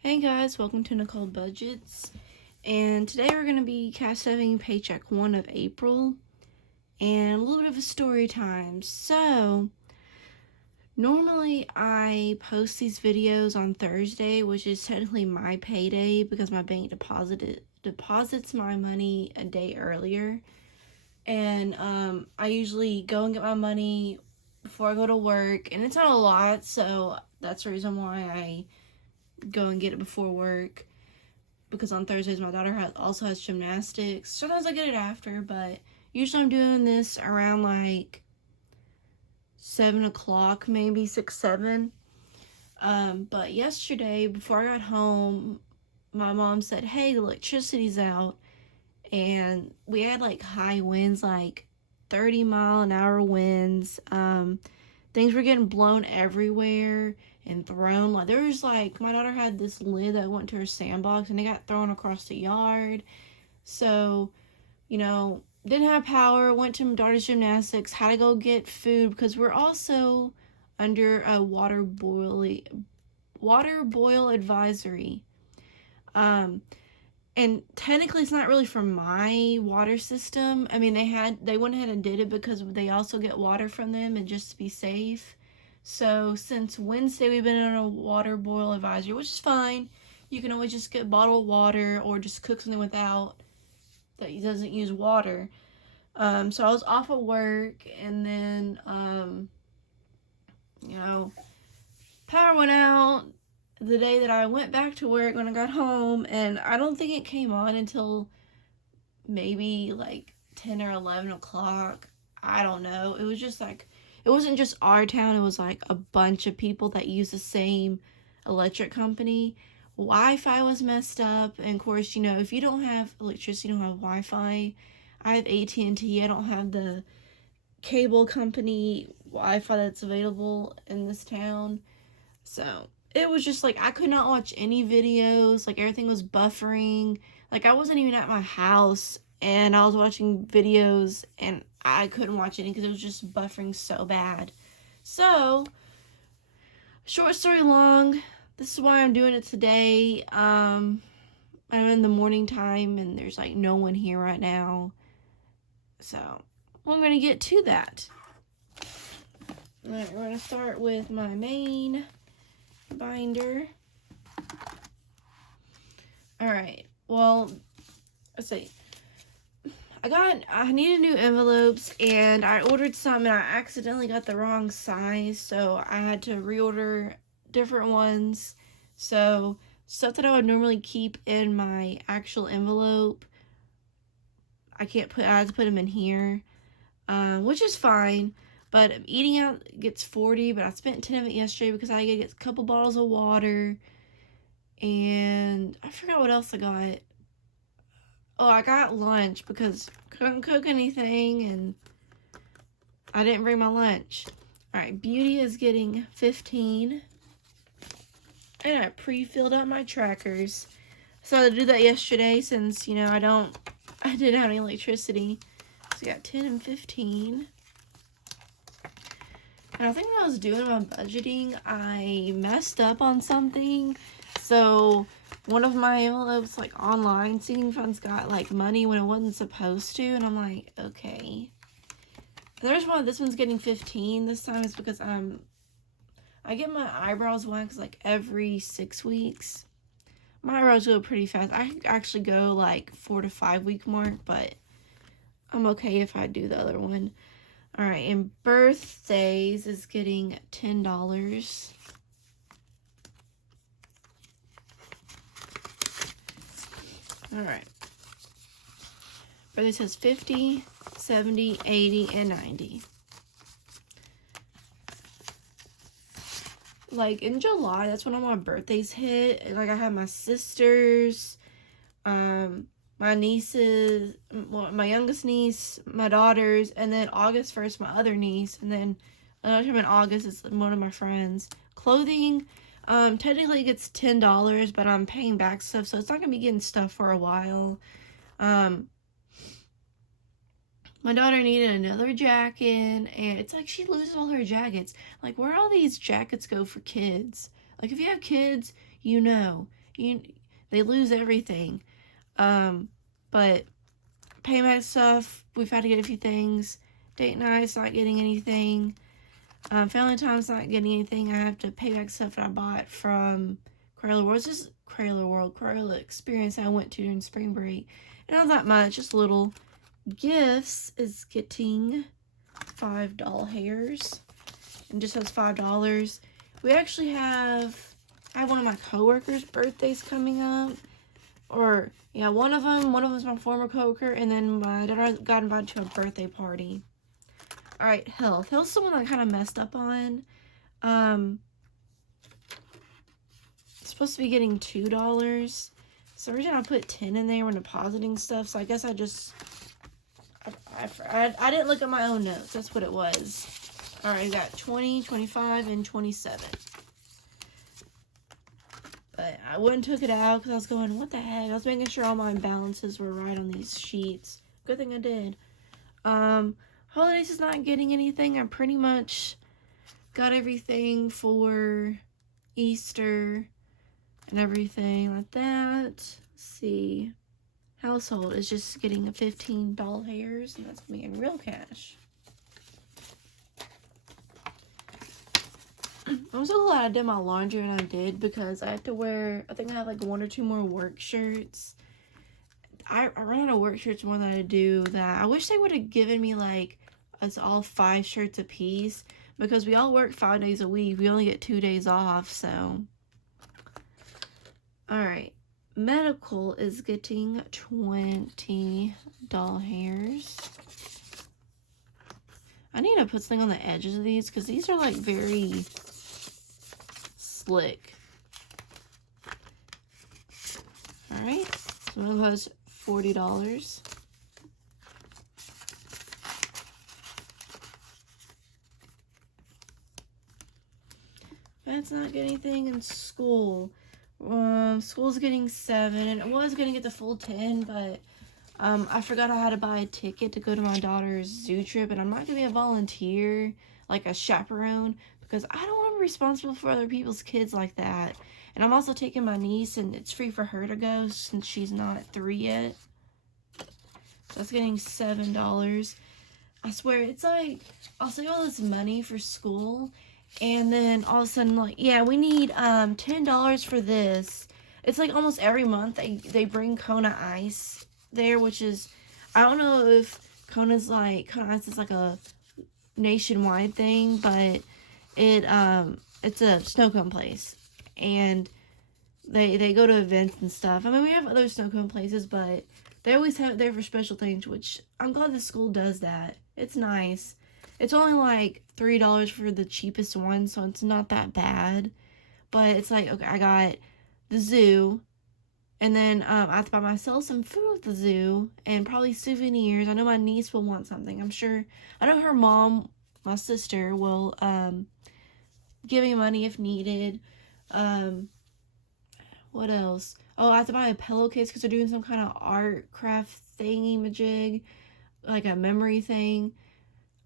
Hey guys, welcome to Nicole Budgets. And today we're going to be cast studying Paycheck 1 of April and a little bit of a story time. So, normally I post these videos on Thursday, which is technically my payday because my bank deposits my money a day earlier. And I usually go and get my money before I go to work, and it's not a lot, so that's the reason why I go and get it before work, because on Thursdays my daughter also has gymnastics. Sometimes I get it after, but usually I'm doing this around like 7 o'clock, maybe 6, 7. But yesterday, before I got home, my mom said, hey, the electricity's out. And we had like high winds, like 30-mile-an-hour winds. Things were getting blown everywhere and thrown. Like, there was like, my daughter had this lid that went to her sandbox and it got thrown across the yard. So, didn't have power, went to my daughter's gymnastics, had to go get food because we're also under a water boil advisory. And technically it's not really for my water system. I mean, they went ahead and did it because they also get water from them and just to be safe. So since Wednesday we've been on a water boil advisory, which is fine. You can always just get bottled water or just cook something without that doesn't use water. So I was off of work, and then power went out the day that I went back to work when I got home, and I don't think it came on until maybe like 10 or 11 o'clock. I don't know. It was just like, it wasn't just our town, it was like a bunch of people that use the same electric company. Wi-Fi was messed up, and of course, if you don't have electricity, you don't have Wi-Fi. I have AT&T. I don't have the cable company Wi-Fi that's available in this town. So it was just like I could not watch any videos. Like, everything was buffering. Like, I wasn't even at my house and I was watching videos and I couldn't watch any because it was just buffering so bad. So, short story long, this is why I'm doing it today. I'm in the morning time and there's like no one here right now. So, I'm going to get to that. Alright, we're going to start with my main binder. Alright, well, let's see. I needed new envelopes, and I ordered some and I accidentally got the wrong size, so I had to reorder different ones. So stuff that I would normally keep in my actual envelope, I had to put them in here, which is fine. But eating out gets $40, but I spent 10 of it yesterday because I had to get a couple bottles of water, and I forgot what else I got. Oh, I got lunch because I couldn't cook anything and I didn't bring my lunch. Alright, Beauty is getting 15. And I pre-filled out my trackers. So I had to do that yesterday since, I didn't have any electricity. So I got 10 and 15. And I think when I was doing my budgeting, I messed up on something. So one of my envelopes, like online seating funds, got like money when it wasn't supposed to, and I'm like, okay. The reason why this one's getting 15 this time is because I get my eyebrows waxed like every 6 weeks. My eyebrows go pretty fast. I actually go like 4 to 5 week mark, but I'm okay if I do the other one. Alright, and birthdays is getting $10. Alright. Birthday says 50, 70, 80, and 90. Like, in July, that's when all my birthdays hit. Like, I have my sisters, my nieces, my youngest niece, my daughters, and then August 1st, my other niece, and then another time in August is one of my friends. Clothing, technically it gets $10, but I'm paying back stuff, so it's not going to be getting stuff for a while. My daughter needed another jacket, and it's like she loses all her jackets. Like, where all these jackets go for kids? Like, if you have kids, they lose everything. But payback stuff, we've had to get a few things. Date night's not getting anything. Family time's not getting anything. I have to pay back stuff that I bought from Crayola experience I went to during spring break. And not that much, just little. Gifts is getting 5 doll hairs. And just has $5. We actually I have one of my coworkers' birthdays coming up. Or, yeah, one of them is my former coworker, and then my daughter got invited to a birthday party. Alright, health. Health's the one that I kind of messed up on. It's supposed to be getting $2. So the reason I put 10 in there when depositing stuff, so I guess I didn't look at my own notes. That's what it was. Alright, I got 20, 25, and 27. But I went and took it out because I was going, what the heck? I was making sure all my balances were right on these sheets. Good thing I did. Holidays is not getting anything. I pretty much got everything for Easter and everything like that. Let's see. Household is just getting a 15 doll hairs, and that's me in real cash. I'm so glad I did my laundry when I did, because I have to wear, I think I have like 1 or 2 more work shirts. I run out of work shirts more than I do that. I wish they would have given me like us all 5 shirts a piece, because we all work 5 days a week. We only get 2 days off, so. Alright. Medical is getting 20 doll hairs. I need to put something on the edges of these, because these are like very slick. Alright, so one was $40. That's not getting anything in school. School's getting 7, and it was gonna get the full 10, but I forgot I had to buy a ticket to go to my daughter's zoo trip, and I'm not gonna be a volunteer, like a chaperone, because I don't want to be responsible for other people's kids like that. And I'm also taking my niece, and it's free for her to go since she's not 3 yet. So that's getting $7. I swear, it's like, I'll save all this money for school, and then all of a sudden, like, yeah, we need $10 for this. It's like almost every month they bring Kona Ice there, which is, I don't know if Kona Ice is like a nationwide thing, but it's a snow cone place, and they go to events and stuff. I mean, we have other snow cone places, but they always have it there for special things, which I'm glad the school does that. It's nice. It's only like $3 for the cheapest one, so it's not that bad. But it's like, okay, I got the zoo, and then I have to buy myself some food at the zoo, and probably souvenirs. I know my niece will want something. I'm sure, I know her mom, my sister, will give me money if needed. What else? Oh, I have to buy a pillowcase because they're doing some kind of art craft thingy-majig, like a memory thing.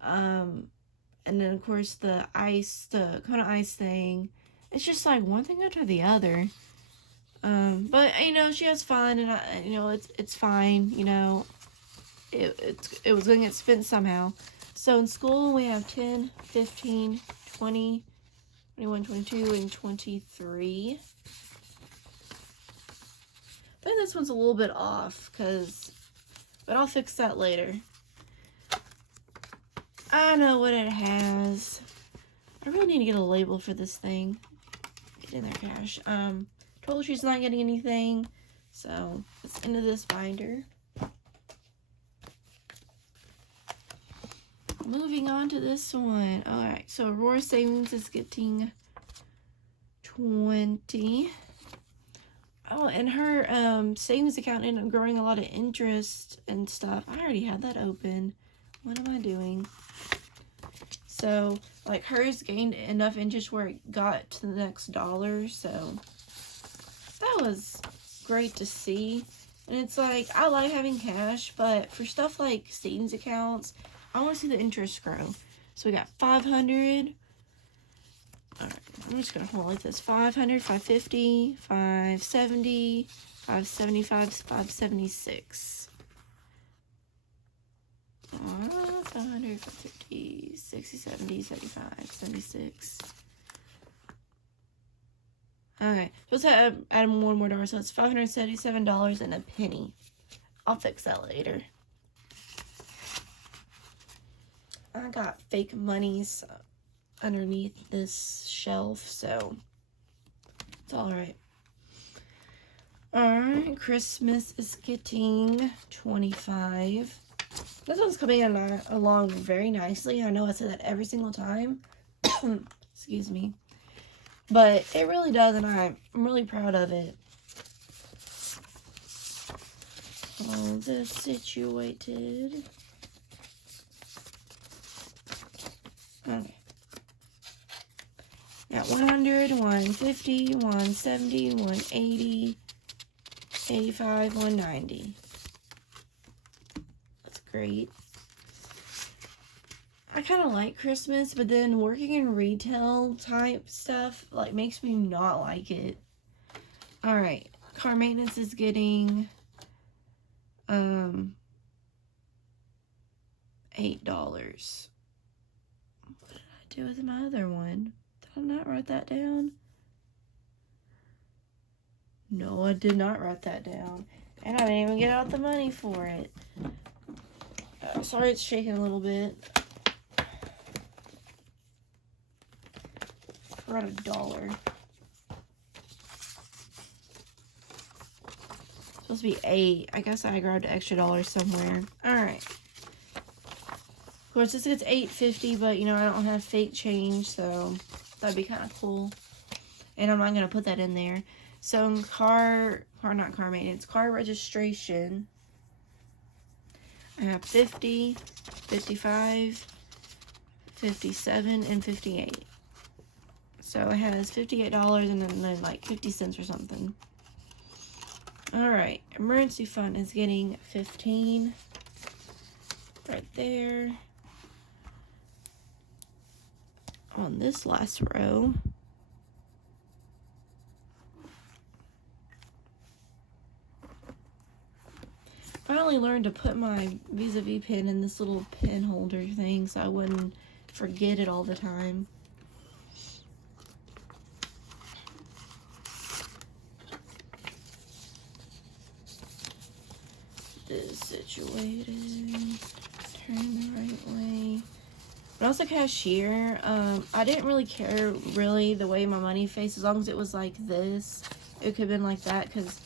And then of course the kind of ice thing. It's just like one thing after the other. But you know, she has fun, and you know, it's fine. You know, it was going to get spent somehow. So in school we have 10, 15, 20, 21, 22, and 23. I think this one's a little bit off, but I'll fix that later. I know what it has. I really need to get a label for this thing. Get in there, Cash. Told she's not getting anything, so it's into this binder. Moving on to this one. Alright, so Aurora Savings is getting 20. Oh, and her savings account ended up growing a lot of interest and stuff. I already had that open. What am I doing? So, like, hers gained enough interest where it got to the next dollar, so that was great to see. And it's like, I like having cash, but for stuff like savings accounts, I want to see the interest grow. So we got 500. Alright. I'm just gonna hold it like this. 500, 550, 570, 575, 576. 500, 550, 60, 70, 75, 76. Okay, let's add one more dollar, so it's $577 and a penny. I'll fix that later. I got fake monies underneath this shelf, so it's alright. Alright, Christmas is getting 25. This one's coming along very nicely. I know I say that every single time. Excuse me. But it really does, and I'm really proud of it. All this situated. Okay. Got 100, 150, 170, 180, 85, 190. That's great. I kind of like Christmas, but then working in retail type stuff like makes me not like it. All right, car maintenance is getting $8. What did I do with my other one? Did I not write that down? No, I did not write that down, and I didn't even get out the money for it. Sorry, it's shaking a little bit. We're at $1. Supposed to be 8. I guess I grabbed an extra $1 somewhere. Alright. Of course, this gets $8.50, but you know, I don't have fake change, so that'd be kind of cool. And I'm not going to put that in there. So in car registration, I have 50, 55, 57, and 58. So it has $58 and then like 50 cents or something. Alright, emergency fund is getting 15 right there. On this last row, finally learned to put my Visa-V pin in this little pin holder thing so I wouldn't forget it all the time. This situated, turn the right way. When I was a cashier, I didn't really care the way my money faced, as long as it was like this. It could have been like that, because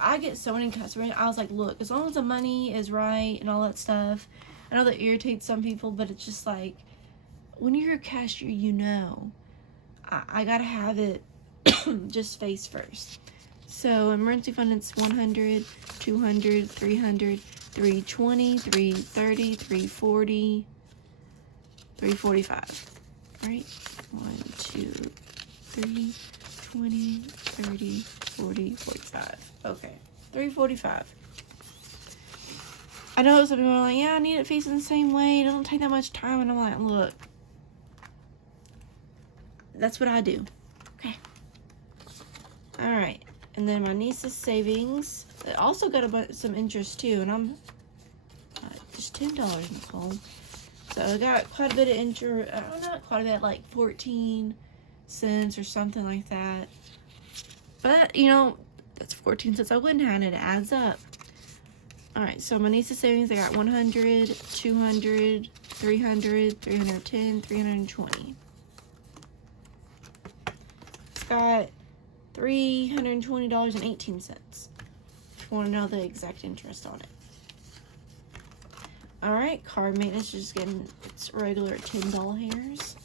I get so many customers. I was like, look, as long as the money is right and all that stuff. I know that irritates some people, but it's just like, when you're a cashier, you know, I gotta have it just face first. So emergency fund, it's 100, 200, 300, 320, 330, 340, 345. Right? 1, 2, 3, 20, 30, 40, 45. Okay. 345. I know some people are like, yeah, I need it facing the same way. It don't take that much time. And I'm like, look, that's what I do. Okay. Alright. And then my niece's savings. It also got some interest too. And I'm just $10, Nicole. So I got quite a bit of interest. Not quite a bit, like 14 cents or something like that. But, you know, that's 14 cents I wouldn't have, and it adds up. Alright, so my niece's savings, I got 100, 200, 300, 310, 320. It's got $320.18. If you want to know the exact interest on it. Alright, card maintenance is just getting its regular $10 hairs.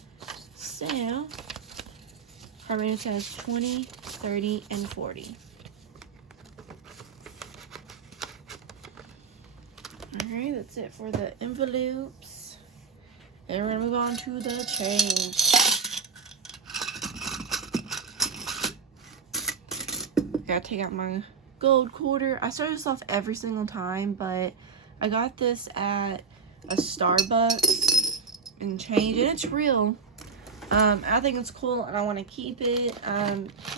So, card maintenance has 20, 30, and 40. Alright, that's it for the envelopes. And we're going to move on to the change. Gotta take out my gold quarter. I start this off every single time, but I got this at a Starbucks and change, and it's real. I think it's cool and I want to keep it. They're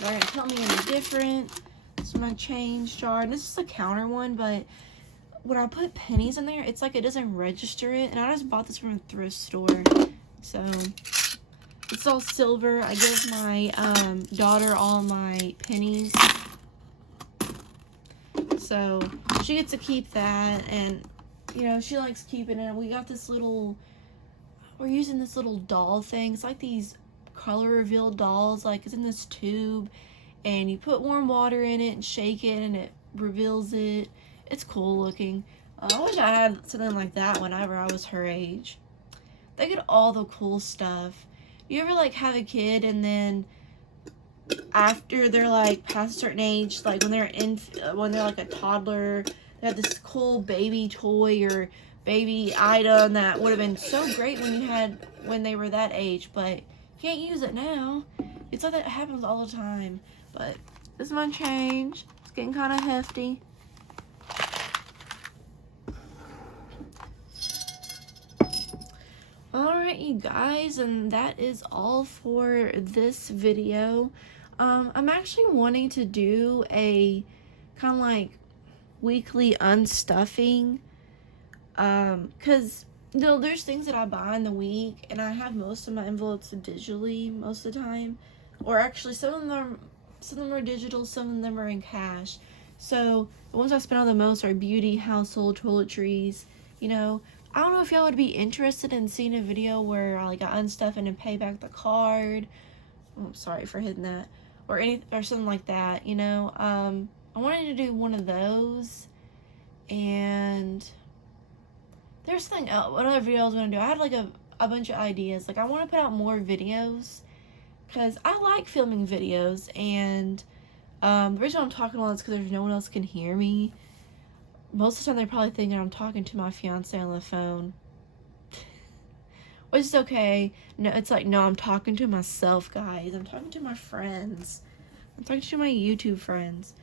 going to tell me any different. This is my change jar. And this is a counter one, but when I put pennies in there, it's like it doesn't register it. And I just bought this from a thrift store. So it's all silver. I give my daughter all my pennies. So she gets to keep that. And, you know, she likes keeping it. We got this little... We're using this little doll thing. It's like these color reveal dolls. Like, it's in this tube. And you put warm water in it and shake it and it reveals it. It's cool looking. I wish I had something like that whenever I was her age. They get all the cool stuff. You ever, like, have a kid and then after they're, like, past a certain age, like, when they're like a toddler, they have this cool baby toy or baby item that would have been so great when they were that age, but you can't use it now. It's like that happens all the time. But this is my change. It's getting kind of hefty. Alright, you guys, and that is all for this video. I'm actually wanting to do a kind of like weekly unstuffing. Because, you know, there's things that I buy in the week, and I have most of my envelopes digitally most of the time. Or actually, some of them are digital, some of them are in cash. So, the ones I spend on the most are beauty, household, toiletries, you know. I don't know if y'all would be interested in seeing a video where I unstuff and then pay back the card. Oh, sorry for hitting that. Or something like that, you know. I wanted to do one of those. And there's something else. What other video I was going to do? I had like a bunch of ideas. Like, I want to put out more videos. Because I like filming videos. And the reason I'm talking a lot is because there's no one else can hear me. Most of the time they're probably thinking I'm talking to my fiance on the phone. Which is okay. No, it's like, no, I'm talking to myself, guys. I'm talking to my friends. I'm talking to my YouTube friends.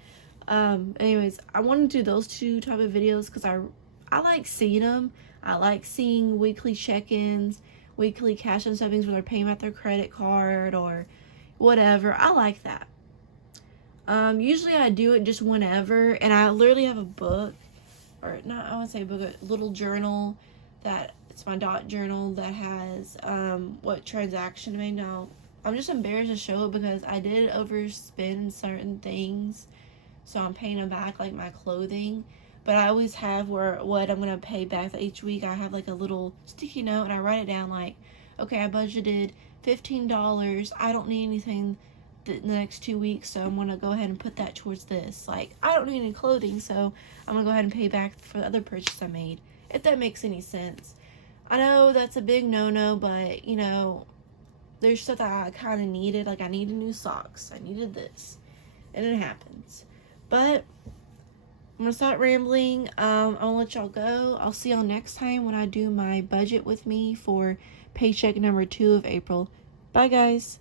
Anyways, I want to do those two type of videos because I like seeing them. I like seeing weekly check-ins, weekly cash and stuffings where they're paying out their credit card or whatever. I like that. Usually I do it just whenever, and I literally have a book, or not, I wouldn't say a book, a little journal that, it's my dot journal that has, what transaction I made. Now, I'm just embarrassed to show it because I did overspend certain things, so I'm paying them back, like my clothing. But I always have what I'm going to pay back each week. I have like a little sticky note and I write it down like, okay, I budgeted $15. I don't need anything the next 2 weeks, so I'm going to go ahead and put that towards this. Like, I don't need any clothing, so I'm going to go ahead and pay back for the other purchase I made. If that makes any sense. I know that's a big no-no, but, you know, there's stuff that I kind of needed. Like, I needed new socks. I needed this. And it happens. But I'm going to stop rambling. I'll let y'all go. I'll see y'all next time when I do my budget with me for paycheck number 2 of April. Bye, guys.